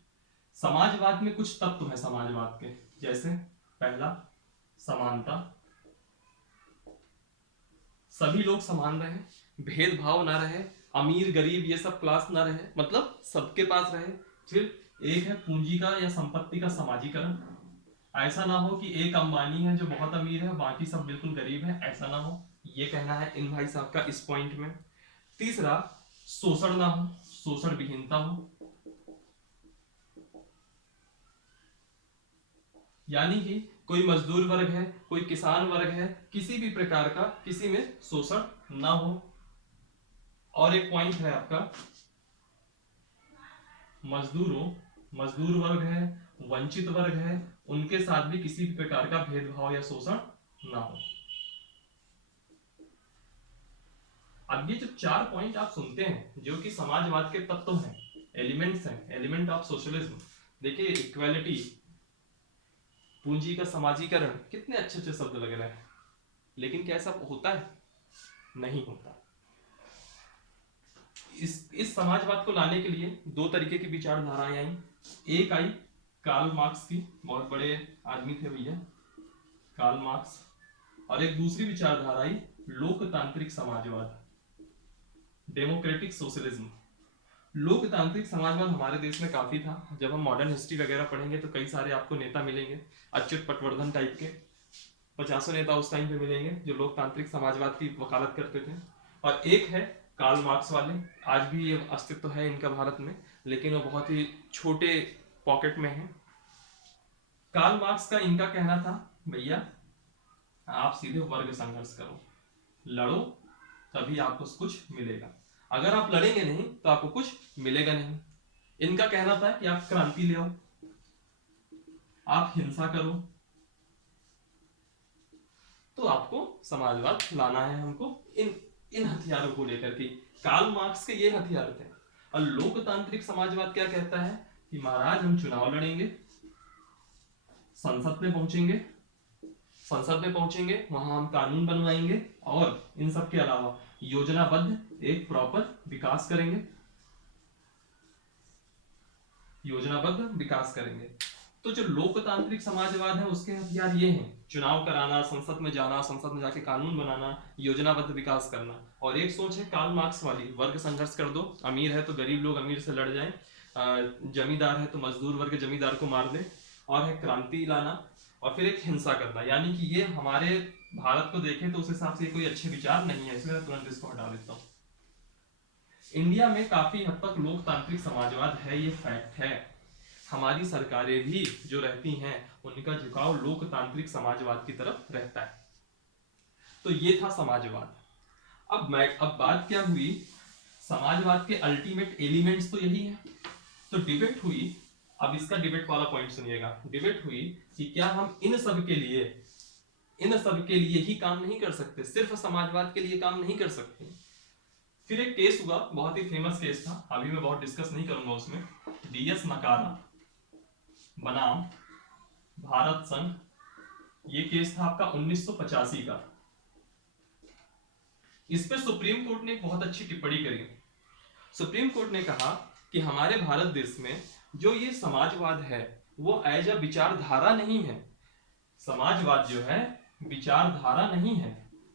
समाजवाद में कुछ तत्व है समाजवाद के, जैसे पहला समानता, सभी लोग समान रहे, भेदभाव ना रहे, अमीर गरीब ये सब क्लास ना रहे, मतलब सबके पास रहे। फिर एक है पूंजी का या संपत्ति का समाजीकरण, ऐसा ना हो कि एक अंबानी है जो बहुत अमीर है, बाकी सब बिल्कुल गरीब है, ऐसा ना हो, ये कहना है इन भाई साहब का इस पॉइंट में। तीसरा, शोषण ना हो, शोषण विहीनता हो, यानी कि कोई मजदूर वर्ग है, कोई किसान वर्ग है, किसी भी प्रकार का किसी में शोषण ना हो। और एक पॉइंट है आपका मजदूर वर्ग है, वंचित वर्ग है, उनके साथ भी किसी भी प्रकार का भेदभाव या शोषण ना हो। अब ये जो 4 पॉइंट आप सुनते हैं जो कि समाजवाद के तत्व हैं, एलिमेंट्स हैं, एलिमेंट ऑफ सोशलिज्म। देखिए, इक्वालिटी, पूंजी का समाजीकरण, कितने अच्छे अच्छे शब्द लग रहे हैं, लेकिन क्या ऐसा होता है? नहीं होता। इस समाजवाद को लाने के लिए 2 तरीके की विचारधाराएं आई। एक आई कार्ल मार्क्स की, बहुत बड़े आदमी थे भैया, कार्ल मार्क्स। और एक दूसरी विचारधारा आई लोकतांत्रिक समाजवाद, डेमोक्रेटिक सोशलिज्म। लोकतांत्रिक समाजवाद हमारे देश में काफी था। जब हम मॉडर्न हिस्ट्री वगैरह पढ़ेंगे तो कई सारे आपको नेता मिलेंगे, अच्युत पटवर्धन टाइप के 50 नेता उस टाइम पे मिलेंगे जो लोकतांत्रिक समाजवाद की वकालत करते थे। और एक है कार्ल मार्क्स वाले, आज भी ये अस्तित्व है इनका भारत में, लेकिन वो बहुत ही छोटे पॉकेट में है। कार्ल मार्क्स का इनका कहना था, भैया आप सीधे वर्ग संघर्ष करो, लड़ो, तभी आपको कुछ मिलेगा। अगर आप लड़ेंगे नहीं तो आपको कुछ मिलेगा नहीं। इनका कहना था कि आप क्रांति ले आओ, आप हिंसा करो, तो आपको समाजवाद लाना है हमको इन इन हथियारों को लेकर के। कार्ल मार्क्स के ये हथियार थे। और लोकतांत्रिक समाजवाद क्या कहता है कि महाराज हम चुनाव लड़ेंगे, संसद में पहुंचेंगे, वहां हम कानून बनवाएंगे, और इन सब के अलावा योजनाबद्ध एक प्रॉपर विकास करेंगे, तो जो लोकतांत्रिक समाजवाद है उसके हथियार ये हैं, चुनाव कराना, संसद में जाना, संसद में जाके कानून बनाना, योजनाबद्ध विकास करना। और एक सोच है कार्ल मार्क्स वाली, वर्ग संघर्ष कर दो, अमीर है तो गरीब लोग अमीर से लड़ जाएं, जमींदार है तो मजदूर वर्ग जमींदार को मार दे, और है क्रांति लाना, और फिर एक हिंसा करना। यानी कि ये हमारे भारत को देखें तो उस हिसाब से कोई अच्छे विचार नहीं है, इसलिए मैं तुरंत इसको हटा देता हूँ। इंडिया में काफी हद तक लोकतांत्रिक समाजवाद है, ये फैक्ट है। हमारी सरकारें भी जो रहती हैं उनका झुकाव लोकतांत्रिक समाजवाद की तरफ रहता है। तो ये था समाजवाद। अब बात क्या हुई, समाजवाद के अल्टीमेट एलिमेंट्स तो यही है। तो डिबेट हुई, अब इसका डिबेट वाला पॉइंट सुनिएगा। डिबेट हुई कि क्या हम इन सब के लिए ही काम नहीं कर सकते, सिर्फ समाजवाद के लिए काम नहीं कर सकते। फिर एक केस हुआ, बहुत ही फेमस केस था, अभी मैं बहुत डिस्कस नहीं करूंगा उसमें, डीएस नकारा बनाम भारत संघ। ये केस था आपका 1985 का। इस पे सुप्रीम कोर्ट ने एक बहुत अच्छी टिप्पणी करी। सुप्रीम कोर्ट ने कहा कि हमारे भारत देश में जो ये समाजवाद है वो एज अ विचारधारा नहीं है। समाजवाद जो है विचारधारा नहीं है,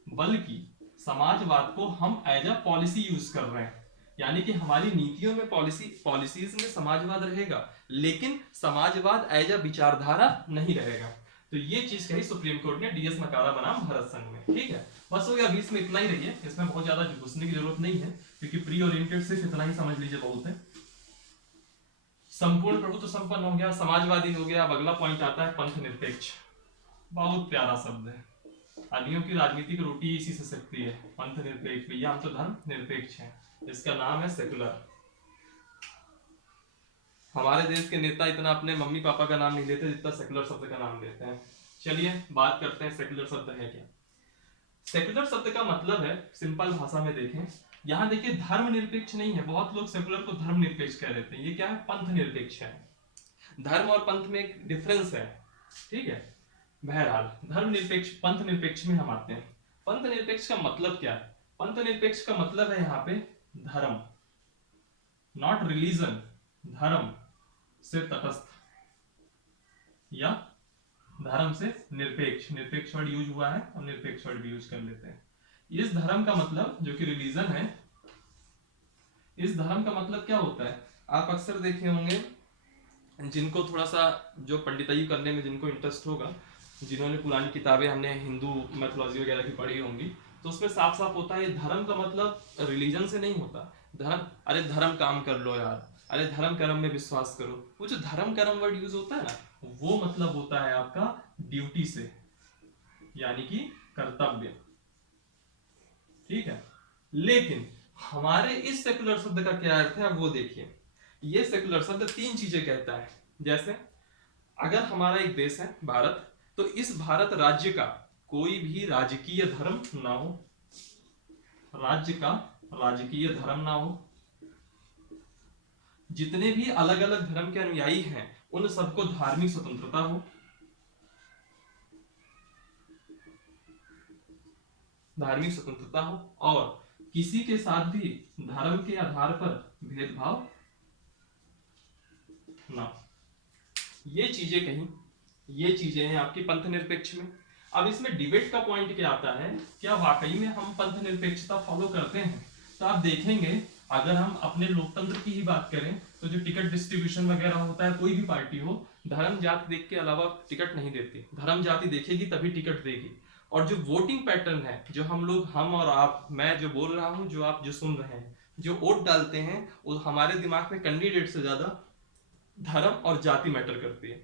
बल्कि समाजवाद को हम एज अ पॉलिसी यूज कर रहे हैं। यानी कि हमारी नीतियों में पॉलिसीज में समाजवाद रहेगा, लेकिन समाजवाद एज अ विचारधारा नहीं रहेगा। तो ये चीज कही सुप्रीम कोर्ट ने डीएस नकारा बनाम भारत संघ में। ठीक है, बस हो गया, बीच में इतना ही रही है, इसमें बहुत ज्यादा घुसने की जरूरत नहीं है, क्योंकि प्री ओरिएंटेड सिर्फ इतना ही समझ लीजिए बहुत है। संपूर्ण प्रभुत्व संपन्न हो गया, समाजवादी हो गया। अब अगला पॉइंट आता है पंथ निरपेक्ष। बहुत प्यारा शब्द है, आदियों की राजनीतिक रोटी इसी से सकती है। पंथ निरपेक्ष, भैया हम तो धर्म निरपेक्ष हैं, इसका नाम है सेकुलर। हमारे देश के नेता इतना अपने मम्मी पापा का नाम नहीं लेते जितना सेकुलर शब्द का नाम लेते हैं। चलिए बात करते हैं सेकुलर शब्द है क्या। सेकुलर शब्द का मतलब है, सिंपल भाषा में देखें, यहाँ देखिए धर्म निरपेक्ष नहीं है। बहुत लोग सेकुलर को धर्म निरपेक्ष कह देते हैं, ये क्या है, पंथ निरपेक्ष है। धर्म और पंथ में एक डिफरेंस है, ठीक है। बहरहाल धर्म निरपेक्ष पंथ निरपेक्ष में हम आते हैं। पंथ निरपेक्ष का मतलब क्या है? पंथ निरपेक्ष का मतलब है यहाँ पे धर्म, नॉट रिलीजन, धर्म से तटस्थ या धर्म से निरपेक्ष। निरपेक्ष वर्ड यूज हुआ है और निरपेक्ष वर्ड भी यूज कर लेते हैं। इस धर्म का मतलब जो कि रिलीजन है, इस धर्म का मतलब क्या होता है? आप अक्सर देखे होंगे, जिनको थोड़ा सा जो पंडिताई करने में जिनको इंटरेस्ट होगा, जिन्होंने पुरानी किताबें हमने हिंदू मैथोलॉजी वगैरह की पढ़ी होंगी, तो उसमें साफ साफ होता है धर्म का मतलब रिलीजन से नहीं होता। धर्म, अरे धर्म काम कर लो यार, अरे धर्म कर्म में विश्वास करो, वो जो धर्म कर्म वर्ड यूज होता है ना, वो मतलब होता है आपका ड्यूटी से, यानी कि कर्तव्य। ठीक है, लेकिन हमारे इस सेकुलर शब्द का क्या अर्थ है वो देखिए। ये सेकुलर शब्द तीन चीजें कहता है। जैसे अगर हमारा एक देश है भारत, तो इस भारत राज्य का कोई भी राजकीय धर्म ना हो, राज्य का राजकीय धर्म ना हो, जितने भी अलग अलग धर्म के अनुयायी हैं उन सबको धार्मिक स्वतंत्रता हो, धार्मिक स्वतंत्रता हो, और किसी के साथ भी धर्म के आधार पर भेदभाव ना। ये चीजें कहीं, ये चीजें हैं आपकी पंथ निरपेक्ष में। अब इसमें डिबेट का पॉइंट क्या आता है, क्या वाकई में हम पंथ निरपेक्षता फॉलो करते हैं? तो आप देखेंगे, अगर हम अपने लोकतंत्र की ही बात करें तो जो टिकट डिस्ट्रीब्यूशन वगैरह होता है, कोई भी पार्टी हो, धर्म जाति देख के अलावा टिकट नहीं देती, धर्म जाति देखेगी तभी टिकट देगी। और जो वोटिंग पैटर्न है, जो हम लोग, हम और आप, मैं जो बोल रहा हूँ, जो आप जो सुन रहे हैं, जो वोट डालते हैं, वो हमारे दिमाग में कैंडिडेट से ज्यादा धर्म और जाति मैटर करती है।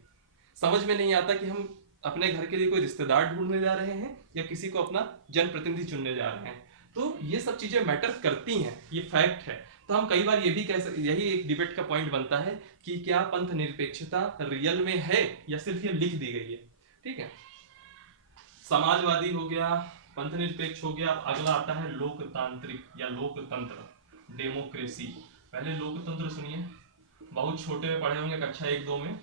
समझ में नहीं आता कि हम अपने घर के लिए कोई रिश्तेदार ढूंढने जा रहे हैं या किसी को अपना जनप्रतिनिधि चुनने जा रहे हैं। तो ये सब चीजें मैटर करती हैं, ये फैक्ट है। तो हम कई बार ये भी कह सकते, यही एक डिबेट का पॉइंट बनता है कि क्या पंथ निरपेक्षता रियल में है या सिर्फ ये लिख दी गई है। ठीक है, समाजवादी हो गया, पंथ निरपेक्ष हो गया। अगला आता है लोकतांत्रिक या लोकतंत्र, डेमोक्रेसी। पहले लोकतंत्र सुनिए, बहुत छोटे में पढ़े होंगे, कक्षा 1-2 में।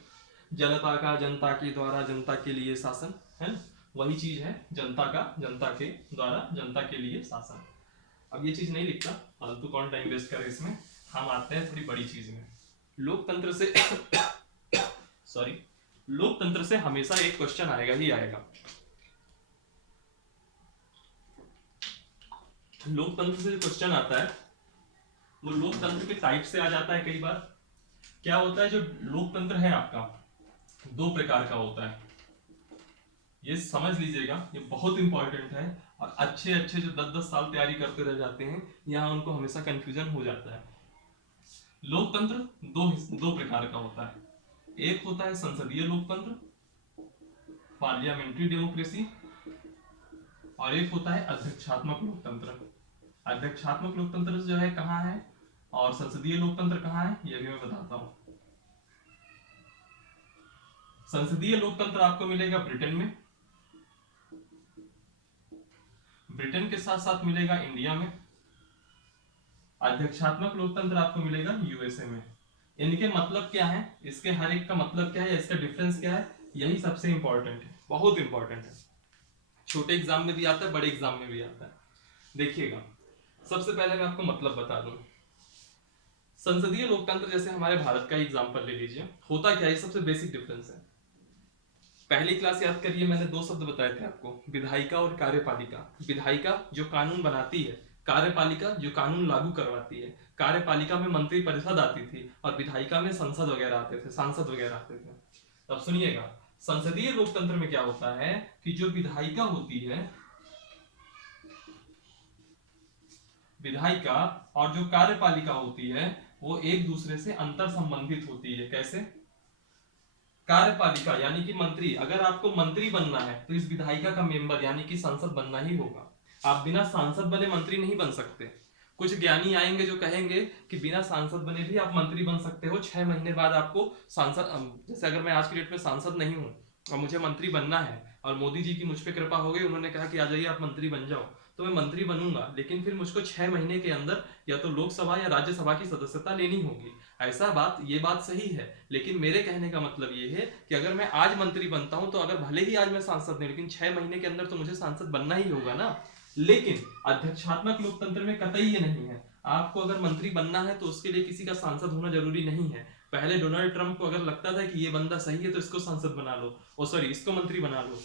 जनता का जनता के द्वारा जनता के लिए शासन, है ना, वही चीज है जनता का जनता के द्वारा जनता के लिए शासन। अब ये चीज नहीं लिखता, फालतू कौन टाइम वेस्ट करे इसमें। हम आते हैं थोड़ी बड़ी चीज में। लोकतंत्र से सॉरी, लोकतंत्र से हमेशा एक क्वेश्चन आएगा ही आएगा। लोकतंत्र से जो क्वेश्चन आता है वो लोकतंत्र के टाइप से आ जाता है। कई बार क्या होता है, जो लोकतंत्र है आपका 2 प्रकार का होता है, ये समझ लीजिएगा, ये बहुत इंपॉर्टेंट है। और अच्छे अच्छे जो 10-10 साल तैयारी करते रह जाते हैं, यहाँ उनको हमेशा कंफ्यूजन हो जाता है। लोकतंत्र दो प्रकार का होता है। एक होता है संसदीय लोकतंत्र, पार्लियामेंट्री डेमोक्रेसी, और एक होता है अध्यक्षात्मक लोकतंत्र। अध्यक्षात्मक लोकतंत्र जो है कहाँ है और संसदीय लोकतंत्र कहाँ है, ये भी मैं बताता हूं। संसदीय लोकतंत्र आपको मिलेगा ब्रिटेन में, ब्रिटेन के साथ साथ मिलेगा इंडिया में। अध्यक्षात्मक लोकतंत्र आपको मिलेगा यूएसए में। इनके मतलब क्या है, इसके हर एक का मतलब क्या है, इसका डिफरेंस क्या है, यही सबसे इंपॉर्टेंट है, बहुत इंपॉर्टेंट है। छोटे एग्जाम में भी आता है, बड़े एग्जाम में भी आता है। देखिएगा, सबसे पहले मैं आपको मतलब बता दूं। संसदीय लोकतंत्र, जैसे हमारे भारत का एग्जांपल ले लीजिए, होता क्या है, सबसे बेसिक डिफरेंस है। पहली क्लास याद करिए, मैंने 2 शब्द बताए थे आपको, विधायिका और कार्यपालिका। विधायिका जो कानून बनाती है, कार्यपालिका जो कानून लागू करवाती है। कार्यपालिका में मंत्री परिषद आती थी और विधायिका में संसद वगैरह आते थे, सांसद वगैरह आते थे। अब सुनिएगा, संसदीय लोकतंत्र में क्या होता है कि जो विधायिका होती है, विधायिका और जो कार्यपालिका होती है, वो एक दूसरे से अंतर संबंधित होती है। कैसे? कार्यपालिका यानी कि मंत्री, अगर आपको मंत्री बनना है तो इस विधायिका का मेंबर यानी कि सांसद बनना ही होगा। आप बिना सांसद बने मंत्री नहीं बन सकते। कुछ ज्ञानी आएंगे जो कहेंगे कि बिना सांसद बने भी आप मंत्री बन सकते हो, 6 महीने बाद आपको सांसद, जैसे अगर मैं आज की डेट में सांसद नहीं हूं और मुझे मंत्री बनना है और मोदी जी की मुझ पर कृपा हो गई, उन्होंने कहा कि आ जाइए आप मंत्री बन जाओ, तो मैं मंत्री बनूंगा, लेकिन फिर मुझको 6 महीने के अंदर या तो लोकसभा या राज्यसभा की सदस्यता लेनी होगी। ऐसा बात, ये बात सही है, लेकिन मेरे कहने का मतलब ये है कि अगर मैं आज मंत्री बनता हूं तो अगर भले ही आज मैं सांसद नहीं, लेकिन 6 महीने के अंदर तो मुझे सांसद बनना ही होगा ना। लेकिन अध्यक्षात्मक लोकतंत्र में कतई ये नहीं है। आपको अगर मंत्री बनना है तो उसके लिए किसी का सांसद होना जरूरी नहीं है। पहले डोनाल्ड ट्रंप को अगर लगता था कि ये बंदा सही है तो इसको सांसद बना लो, ओ सॉरी, इसको मंत्री बना लो।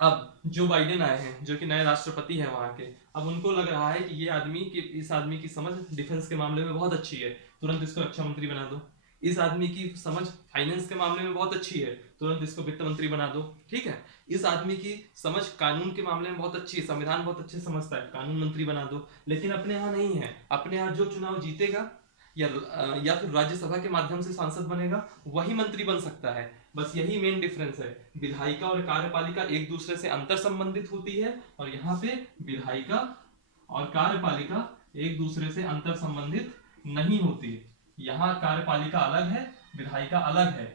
अब जो बाइडेन आए हैं, जो कि नए राष्ट्रपति हैं वहां के, अब उनको लग रहा है कि ये आदमी की, इस आदमी की समझ डिफेंस के मामले में बहुत अच्छी है, तुरंत इसको रक्षा मंत्री बना दो। इस आदमी की समझ फाइनेंस के मामले में बहुत अच्छी है, तुरंत इसको वित्त मंत्री बना दो। ठीक है, इस आदमी की समझ कानून के मामले में बहुत अच्छी है, संविधान बहुत अच्छे समझता है, कानून मंत्री बना दो। लेकिन अपने यहाँ नहीं है। अपने यहाँ जो चुनाव जीतेगा या फिर राज्यसभा के माध्यम से सांसद बनेगा, वही मंत्री बन सकता है। बस यही मेन डिफरेंस है। विधायिका और कार्यपालिका एक दूसरे से अंतर संबंधित होती है, और यहाँ पे विधायिका और कार्यपालिका एक दूसरे से अंतर संबंधित नहीं होती है। यहाँ कार्यपालिका अलग है, विधायिका अलग है।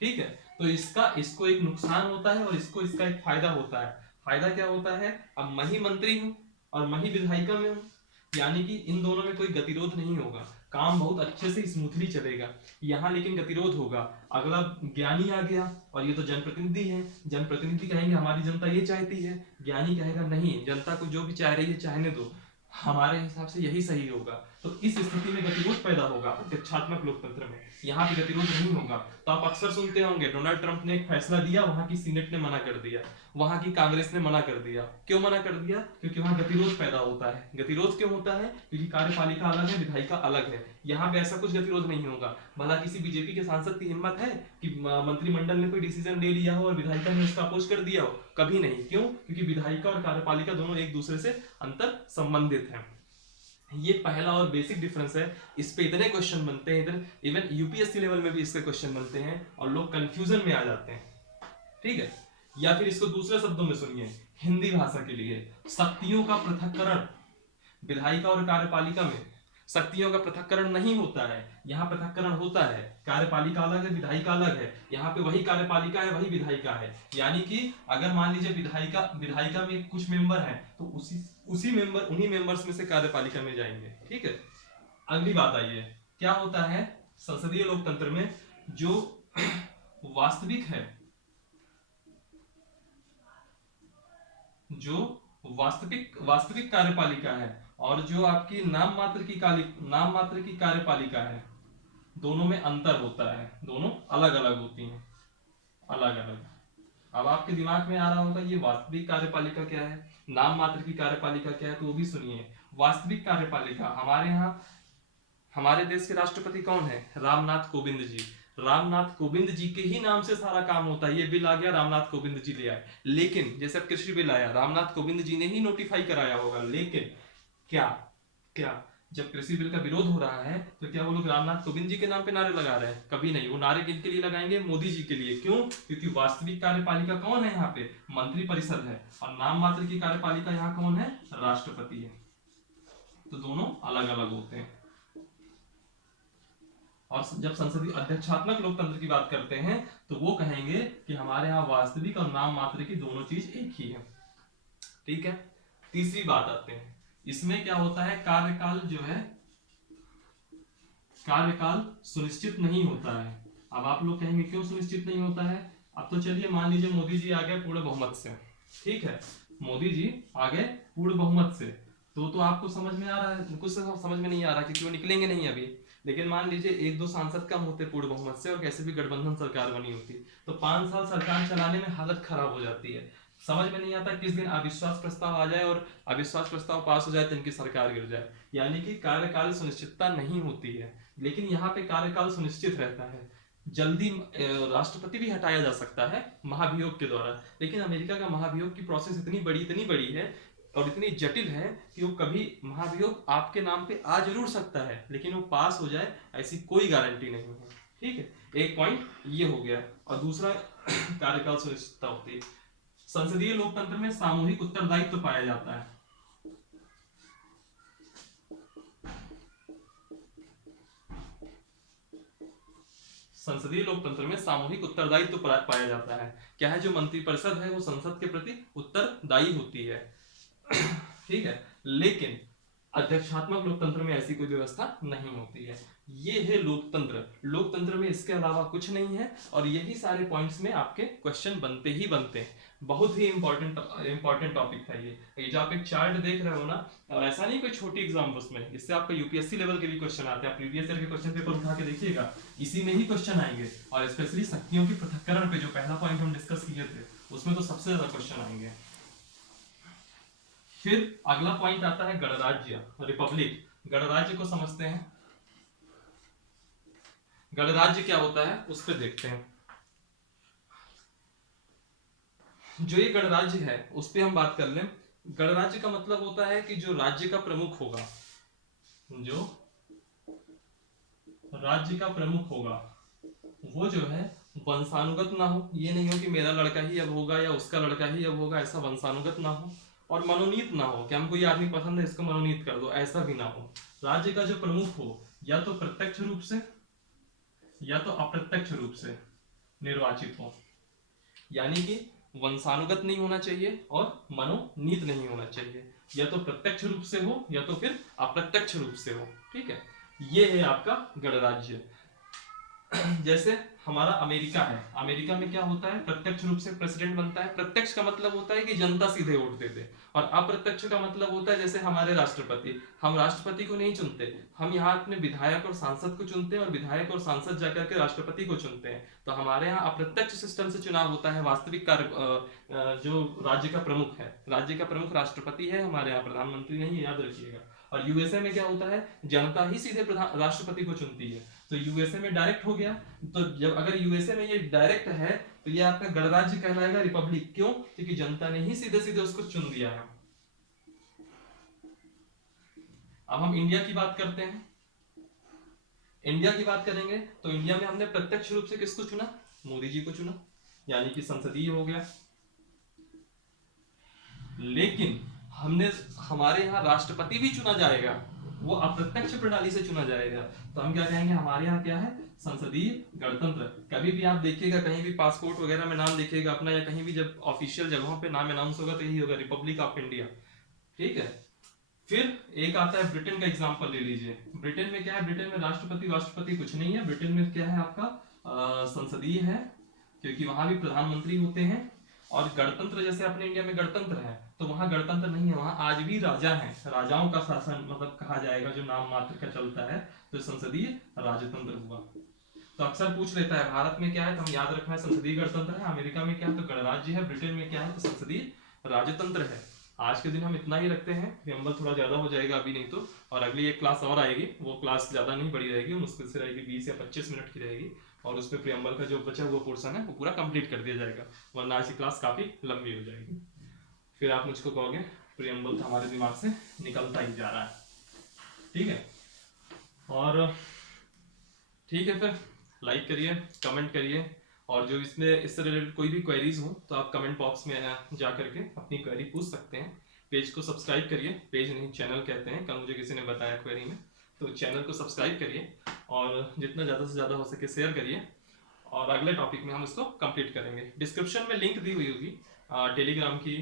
ठीक है, तो इसको एक नुकसान होता है और इसका एक फायदा होता है। फायदा क्या होता है, अब मैं ही मंत्री हूं और मैं ही विधायिका में हूं, यानी कि इन दोनों में कोई गतिरोध नहीं होगा, काम बहुत अच्छे से स्मूथली चलेगा। यहाँ लेकिन गतिरोध होगा। अगला ज्ञानी आ गया और ये तो जनप्रतिनिधि है, जनप्रतिनिधि कहेंगे हमारी जनता ये चाहती है, ज्ञानी कहेगा नहीं, जनता को जो भी चाह रही है चाहने दो, हमारे हिसाब से यही सही होगा। तो इस स्थिति में गतिरोध पैदा होगा अध्यक्षात्मक लोकतंत्र में, यहाँ पे गतिरोध नहीं होगा। तो आप अक्सर सुनते होंगे डोनाल्ड ट्रंप ने एक फैसला दिया, वहां की सीनेट ने मना कर दिया, वहां की कांग्रेस ने मना कर दिया। क्यों मना कर दिया? क्योंकि वहां गतिरोध पैदा होता है। गतिरोध क्यों होता है? क्योंकि कार्यपालिका अलग है, विधायिका अलग है। यहाँ पे ऐसा कुछ गतिरोध नहीं होगा। भला किसी बीजेपी के सांसद की हिम्मत है कि मंत्रिमंडल ने कोई डिसीजन ले लिया हो और विधायिका ने उसका अपोज कर दिया हो? कभी नहीं। क्यों? क्योंकि विधायिका और कार्यपालिका दोनों एक दूसरे से अंतर संबंधित हैं। ये पहला और बेसिक डिफरेंस है। इस पे इतने क्वेश्चन बनते हैं, इधर इवन यूपीएससी लेवल में भी इसके क्वेश्चन बनते हैं और लोग कंफ्यूजन में आ जाते हैं। ठीक है, या फिर इसको दूसरे शब्दों में सुनिए, हिंदी भाषा के लिए, शक्तियों का पृथक्करण विधायिका और कार्यपालिका में शक्तियों का पृथक्करण नहीं होता है। यहाँ पृथक्करण होता है, कार्यपालिका अलग है, विधायिका अलग है। यहाँ पे वही कार्यपालिका है, वही विधायिका है। यानी कि अगर मान लीजिए विधायिका में कुछ मेंबर हैं, तो उन्हीं मेंबर्स में से कार्यपालिका में जाएंगे। ठीक है, अगली बात आई है, क्या होता है संसदीय लोकतंत्र में, जो वास्तविक है, जो वास्तविक कार्यपालिका है और जो आपकी नाम मात्र की कार्यपालिका है, दोनों में अंतर होता है। दोनों अलग अलग होती हैं, अलग अलग। अब आपके दिमाग में आ रहा होगा ये वास्तविक कार्यपालिका क्या है, नाम मात्र की कार्यपालिका क्या है, तो वो भी सुनिए। वास्तविक कार्यपालिका, हमारे यहाँ हमारे देश के राष्ट्रपति कौन है? रामनाथ कोविंद जी। रामनाथ कोविंद जी के ही नाम से सारा काम होता है। ये बिल आ गया, रामनाथ कोविंद जी ले आए। लेकिन जैसे अब कृषि बिल आया, रामनाथ कोविंद जी ने ही नोटिफाई कराया होगा। लेकिन क्या क्या जब कृषि बिल का विरोध हो रहा है, तो क्या वो लोग रामनाथ कोविंद जी के नाम पे नारे लगा रहे हैं? कभी नहीं। वो नारे किनके लिए लगाएंगे? मोदी जी के लिए। क्यों? क्योंकि वास्तविक कार्यपालिका कौन है यहाँ पे? मंत्रिपरिषद है। और नाम मात्र की कार्यपालिका यहाँ कौन है? राष्ट्रपति है। तो दोनों अलग अलग होते हैं। और जब संसदीय अध्यक्षात्मक लोकतंत्र की बात करते हैं, तो वो कहेंगे कि हमारे यहाँ वास्तविक और नाम मात्र की दोनों चीज एक ही है। ठीक है, तीसरी बात आते हैं, इसमें क्या होता है, कार्यकाल जो है, कार्यकाल सुनिश्चित नहीं होता है। अब आप लोग कहेंगे क्यों सुनिश्चित नहीं होता है? अब तो चलिए मान लीजिए मोदी जी आ गए पूर्ण बहुमत से। ठीक है, मोदी जी आ गए पूर्ण बहुमत से, तो आपको समझ में आ रहा है, कुछ समझ में नहीं आ रहा कि वो निकलेंगे नहीं अभी। लेकिन मान लीजिए एक दो सांसद कम होते पूर्ण बहुमत से और कैसे भी गठबंधन सरकार बनी होती, तो 5 साल सरकार चलाने में हालत खराब हो जाती है। समझ में नहीं आता किस दिन अविश्वास प्रस्ताव आ जाए और अविश्वास प्रस्ताव पास हो जाए तो इनकी सरकार गिर जाए। यानी कि कार्यकाल सुनिश्चितता नहीं होती है। लेकिन यहाँ पे कार्यकाल सुनिश्चित रहता है। जल्दी राष्ट्रपति भी हटाया जा सकता है महाभियोग के द्वारा। लेकिन अमेरिका का महाभियोग की प्रोसेस इतनी बड़ी है और इतनी जटिल है कि वो कभी महाभियोग आपके नाम पे आ जरूर सकता है, लेकिन वो पास हो जाए ऐसी कोई गारंटी नहीं है। ठीक है, एक पॉइंट ये हो गया। और दूसरा कार्यकाल सुनिश्चितता होती है। संसदीय लोकतंत्र में सामूहिक उत्तरदायित्व तो पाया जाता है। संसदीय लोकतंत्र में सामूहिक उत्तरदायित्व तो पाया जाता है। क्या है, जो मंत्रिपरिषद है वो संसद के प्रति उत्तरदायी होती है। ठीक है, लेकिन अध्यक्षात्मक लोकतंत्र में ऐसी कोई व्यवस्था नहीं होती है। ये है लोकतंत्र। लोकतंत्र में इसके अलावा कुछ नहीं है और यही सारे पॉइंट्स में आपके क्वेश्चन बनते ही बनते हैं। बहुत ही इंपॉर्टेंट टॉपिक है ये जो आप एक चार्ट देख रहे हो ना, और ऐसा नहीं कोई छोटी एग्जाम उसमें, इससे आपका यूपीएससी लेवल के भी क्वेश्चन आते हैं। आप प्रीवियस ईयर के क्वेश्चन पेपर उठा के देखिएगा, इसी में ही क्वेश्चन आएंगे। और स्पेशली शक्तियों के पृथक्करण पे जो पहला पॉइंट हम डिस्कस किए थे, उसमें तो सबसे ज्यादा क्वेश्चन आएंगे। फिर अगला पॉइंट आता है गणराज्य, रिपब्लिक। गणराज्य को समझते हैं। गणराज्य क्या होता है उस पर देखते हैं। जो ये गणराज्य है उस पर हम बात कर लें। गणराज्य का मतलब होता है कि जो राज्य का प्रमुख होगा, जो राज्य का प्रमुख होगा वो जो है वंशानुगत ना हो। ये नहीं हो कि मेरा लड़का ही अब होगा या उसका लड़का ही अब होगा, ऐसा वंशानुगत ना हो। और मनोनीत ना हो कि हमको ये आदमी पसंद है इसको मनोनीत कर दो, ऐसा भी ना हो। राज्य का जो प्रमुख हो या तो प्रत्यक्ष रूप से या तो अप्रत्यक्ष रूप से निर्वाचित हो। यानी कि वंशानुगत नहीं होना चाहिए और मनोनीत नहीं होना चाहिए। या तो प्रत्यक्ष रूप से हो या तो फिर अप्रत्यक्ष रूप से हो। ठीक है, ये है आपका गणराज्य। जैसे हमारा अमेरिका है, अमेरिका में क्या होता है, प्रत्यक्ष रूप से प्रेसिडेंट बनता है। प्रत्यक्ष का मतलब होता है कि जनता सीधे वोट देते, और अप्रत्यक्ष का मतलब होता है जैसे हमारे राष्ट्रपति, हम राष्ट्रपति को नहीं चुनते, हम यहाँ अपने विधायक और सांसद को चुनते हैं, और विधायक और सांसद जाकर के राष्ट्रपति को चुनते हैं। तो हमारे यहाँ अप्रत्यक्ष सिस्टम से चुनाव होता है। वास्तविक जो राज्य का प्रमुख है, राज्य का प्रमुख राष्ट्रपति है, हमारे यहाँ प्रधानमंत्री नहीं, याद रखिएगा। और यूएसए में क्या होता है, जनता ही सीधे प्रधान राष्ट्रपति को चुनती है। तो यूएसए में डायरेक्ट हो गया। तो जब अगर यूएसए में ये डायरेक्ट है तो ये आपका गणराज्य कहलाएगा, रिपब्लिक। क्यों? क्योंकि जनता ने ही सीधे सीधे उसको चुन दिया है। अब हम इंडिया की बात करते हैं। इंडिया की बात करेंगे तो इंडिया में हमने प्रत्यक्ष रूप से किसको चुना, मोदी जी को चुना, यानी कि संसदीय हो गया। लेकिन हमने हमारे यहाँ राष्ट्रपति भी चुना जाएगा, वो अप्रत्यक्ष प्रणाली से चुना जाएगा। तो हम क्या कहेंगे, हमारे यहाँ क्या है, संसदीय गणतंत्र। कभी भी आप देखिएगा, कहीं भी पासपोर्ट वगैरह में नाम लिखिएगा अपना, या कहीं भी जब ऑफिशियल जगहों पे नाम अनाउंस होगा तो यही होगा, रिपब्लिक ऑफ इंडिया। ठीक है। फिर एक आता है ब्रिटेन का एग्जांपल ले लीजिए। ब्रिटेन में क्या है, ब्रिटेन में राष्ट्रपति कुछ नहीं है। ब्रिटेन में क्या है आपका, संसदीय है, क्योंकि वहां भी प्रधानमंत्री होते हैं। और गणतंत्र जैसे अपने इंडिया में गणतंत्र है, तो वहां गणतंत्र नहीं है, वहां आज भी राजा है, राजाओं का शासन मतलब कहा जाएगा, जो नाम मात्र का चलता है। तो संसदीय राजतंत्र हुआ। तो अक्सर पूछ लेता है भारत में क्या है, तो हम याद रखना है संसदीय गणतंत्र है। अमेरिका में क्या है, तो गणराज्य है। ब्रिटेन में क्या है, तो संसदीय राजतंत्र है। आज के दिन हम इतना ही रखते हैं, प्रियम्बल थोड़ा ज्यादा हो जाएगा अभी नहीं तो, और अगली एक क्लास और आएगी, वो क्लास ज्यादा नहीं बड़ी रहेगी, मुश्किल से रहेगी 20 या 25 मिनट की रहेगी, और उसमें प्रियम्बल का जो बचा हुआ पोर्शन है वो पूरा कंप्लीट कर दिया जाएगा, वरना आज की क्लास काफी लंबी हो जाएगी। फिर आप मुझको कहोगे प्रियम्बल तो हमारे दिमाग से निकलता ही जा रहा है। ठीक है, और ठीक है, फिर लाइक करिए, कमेंट करिए, और जो इससे रिलेटेड कोई भी क्वेरीज हो तो आप कमेंट बॉक्स में जा करके अपनी क्वेरी पूछ सकते हैं। पेज को सब्सक्राइब करिए, पेज नहीं चैनल कहते हैं, कल मुझे किसी ने बताया क्वेरी में, तो चैनल को सब्सक्राइब करिए, और जितना ज़्यादा से ज़्यादा हो सके शेयर करिए, और अगले टॉपिक में हम इसको कंप्लीट करेंगे। डिस्क्रिप्शन में लिंक दी हुई होगी टेलीग्राम की,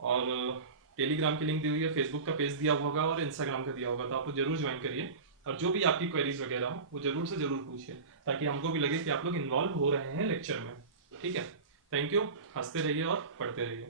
और टेलीग्राम की लिंक दी हुई है, फेसबुक का पेज दिया हुआ होगा, और इंस्टाग्राम का दिया होगा, तो आप लोग जरूर ज्वाइन करिए, और जो भी आपकी क्वेरीज वगैरह हो वो जरूर से जरूर पूछिए, ताकि हमको भी लगे कि आप लोग इन्वॉल्व हो रहे हैं लेक्चर में। ठीक है, थैंक यू, हंसते रहिए और पढ़ते रहिए।